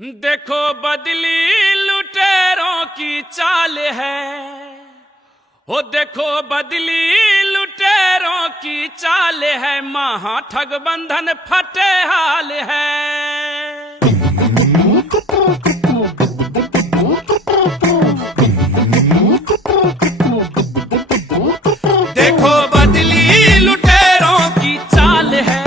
देखो बदली लुटेरों की चाल है, हो देखो बदली लुटेरों की चाल है, महा ठग बंधन फटे हाल है। देखो बदली लुटेरों की चाल है,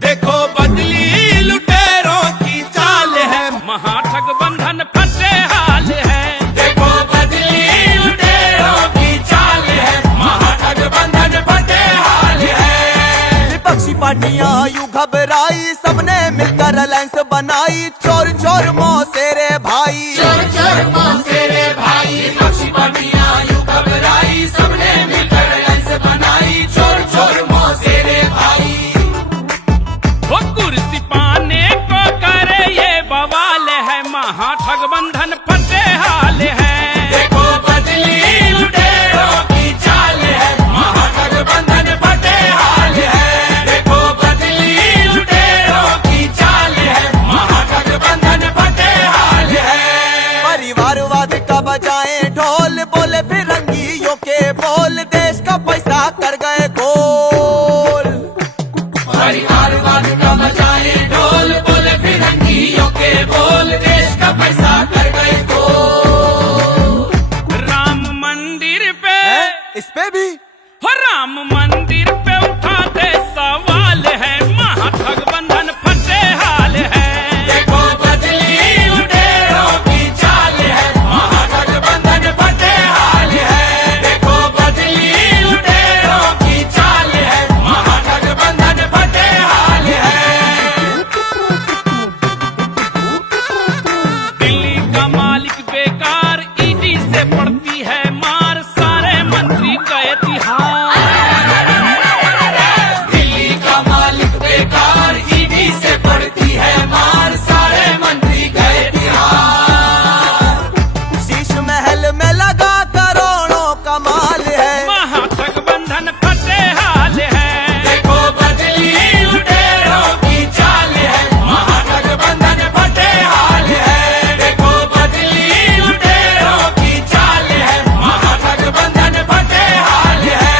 देखो बदली लुटेरों की चाल है, महा ठग बंधन फटे हाल है। देखो बदली लुटेरों की चाल है, महा ठग बंधन फटे हाल है। विपक्षी पार्टियां यूं घबराई, सबने मिलकर अलायंस बनाई, चोर चोर मौसेरे भाई, चोर चोर मौसेरे भाई। विपक्षी पार्टियां यूं घबराई, सबने मिलकर अलायंस बनाई, चोर चोर मौसेरे भाई। वो कुर्सी पाने को करे ये बवाल है, महा ठग बंधन फटे हाल है। देखो बदली लुटेरों की चाल है, महा ठग बंधन फटे हाल है। देखो बदली लुटेरों की चाल है, महा ठग बंधन फटे हाल है। परिवारवाद का बजाए ढोल, बोले फिरंगियों के बोल, देश का पैसा कर गए गोल। परिवारवाद का बजाए ढोल, बोले फिरंगियों के बोल, देश का पैसा कर गए गोल। राम मंदिर पे इस पे भी हो, राम मंदिर पे उठाते सवाल है, महा ठग बंधन फटे हाल है। देखो बदली लुटेरों की चाल है, महा ठग बंधन फटे हाल है। देखो बदली लुटेरों की चाल है, महा ठग बंधन फटे हाल है। दिल्ली का मालिक बेकार, ईडी से पड़ती है मार, सारे मंत्री गए तिहार। दिल्ली का मालिक बेकार, ईडी से पड़ती है मार, सारे मंत्री गए तिहार। शीश महल में लगा करोड़ों का माल है, महा ठग बंधन फटे हाल है। देखो बदली लुटेरों की चाल है, महा ठग बंधन फटे हाल है। देखो बदली लुटेरों की चाल है, महा ठग बंधन फटे हाल है।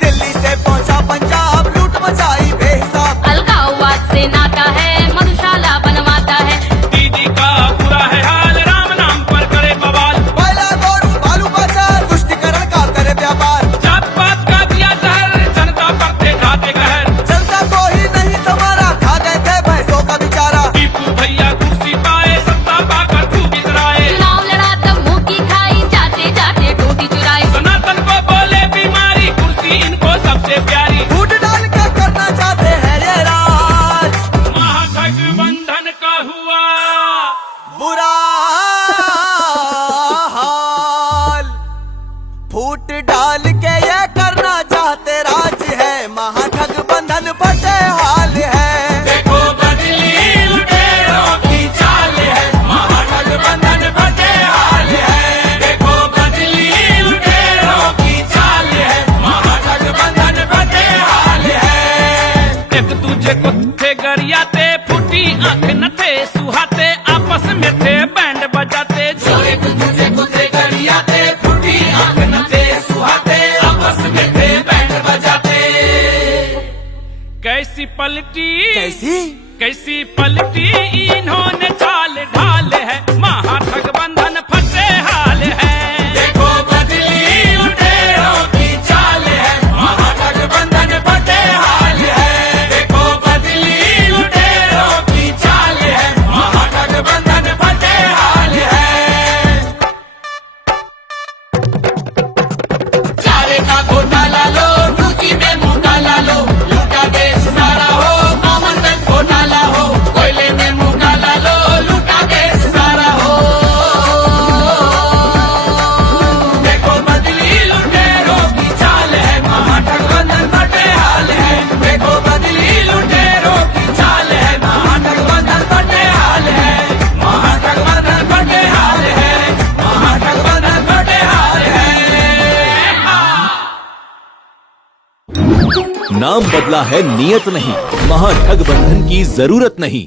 दिल्ली से पहुंचा पंजाब, लूट मचाई बेहिसाब। अलगाववाद से नाता है, मधुशाला बनवाता है। दीदी का बुरा है हाल, राम नाम पर करे बवाल, कोयला गोरू बालू बाजार, तुष्टिकरण का करे व्यापार। जात पात का दिया जहर, जनता पर थे खाते कहर। जनता को ही नहीं तुम्हारा, खा गए थे भैंसों का बेचारा। टीपू भैया कुर्सी पाए, सत्ता पाकर खूब इतराए। चुनाव लड़ा तब मुंह की खाई, जाते जाते टूटी चुराई। सनातन को बोले बीमारी, कुर्सी इनको सबसे प्यारी। फूट डाल के करना चाहते हैं ये राज, महा ठग बंधन का हुआ बुरा हाल। फूट डाल के ये करना चाहते राज है, महाठग बंधन फटे हाल है। देखो बदली लुटेरों की चाल है, महा ठग बंधन फटे हाल है। देखो बदली लुटेरों की चाल है, महा ठग बंधन फटे हाल है। एक दूजे को थे गरियाते, फूटी आंख न थे सुहाते, आपस में थे बैंड बजाते। जो एक दूजे को थे गरियाते, फूटी आंख न थे सुहाते, आपस में थे बैंड बजाते। कैसी पलटी कैसी कैसी पलटी इन्होंने चाल ढाल है, महा ठग बंधन फटे हाल है। देखो बदली लुटेरों की चाल है, महा ठग बंधन फटे हाल है। देखो बदली लुटेरों की चाल है, महा ठग बंधन फटे हाल है। चारे का घोटाला लो, टूटी में मुंह काला लो, लूटा देश सारा हो, कॉमनवेल्थ घोटाला हो, कोयले में मुंह काला लो, लूटा देश नाम बदला है नियत नहीं, महाठगबंधन की जरूरत नहीं।